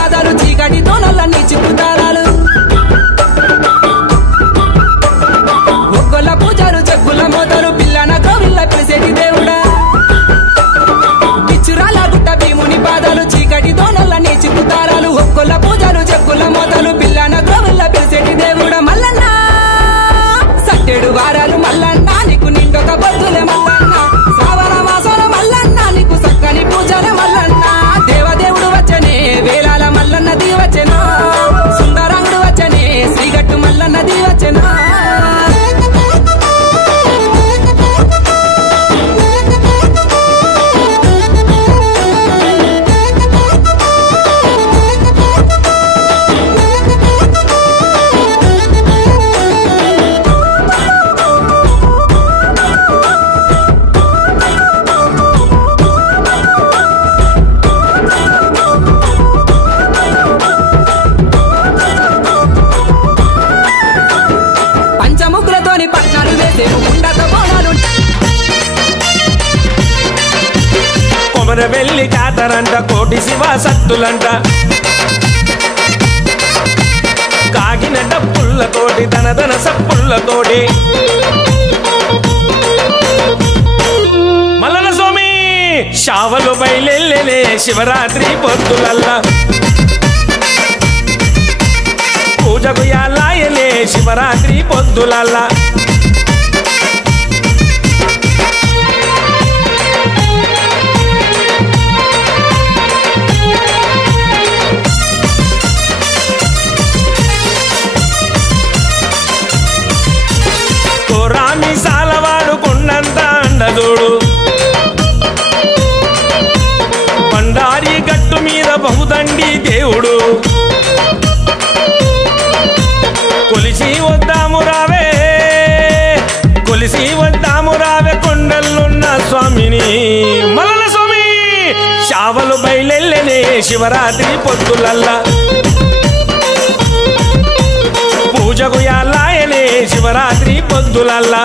పాదాలు చీకటితో నల్లని చిక్కుతారాలు ఒక్కొల్ల పూజలు చెక్కుల మోతలు పిల్లన కోవిల్ల పిలిసేటి దేవుడా పిచ్చురాల గుట్ట భీముని పాదాలు చీకటితో నల్లని చిక్కుతారాలు ఒక్కొల్ల పూజలు చెక్కుల మోతలు పిల్లన కోవిల్ల పిలిసేటి దేవుడా మల్లన్న సట్టెడు వారాలు మల్లన్న నీకు నిండొక బొద్దులే మల్లన్న శ్రావణ మాసన మల్లన్న నీకు చక్కని పూజల మల్లన్న దేవదేవుడు వచ్చనే వేలాల మల్లన్నది వచ్చెనా సుందరంగుడు వచ్చనే శ్రీగట్టు మల్లన్నది వచ్చెనా వెల్లి జాతరంట కోటి శివ సత్తులంట కాగిన డప్పుళ్ళతోటి ధనధన సప్పుళ్ళతోటి మల్లన స్వామి శావలు బయలెల్లెలే శివరాత్రి పొద్దులల్లా పూజకు యాలాయలే శివరాత్రి పొద్దులల్లా చూడు బండారి గట్టు మీద బహుదండి దేవుడు కొలిసి వద్దాము రావే కొండలున్న స్వామిని మల్లన స్వామి శావలు బయలెల్లెనే శివరాత్రి పొద్దులల్లా పూజకు యాలాయనే శివరాత్రి పొద్దులల్లా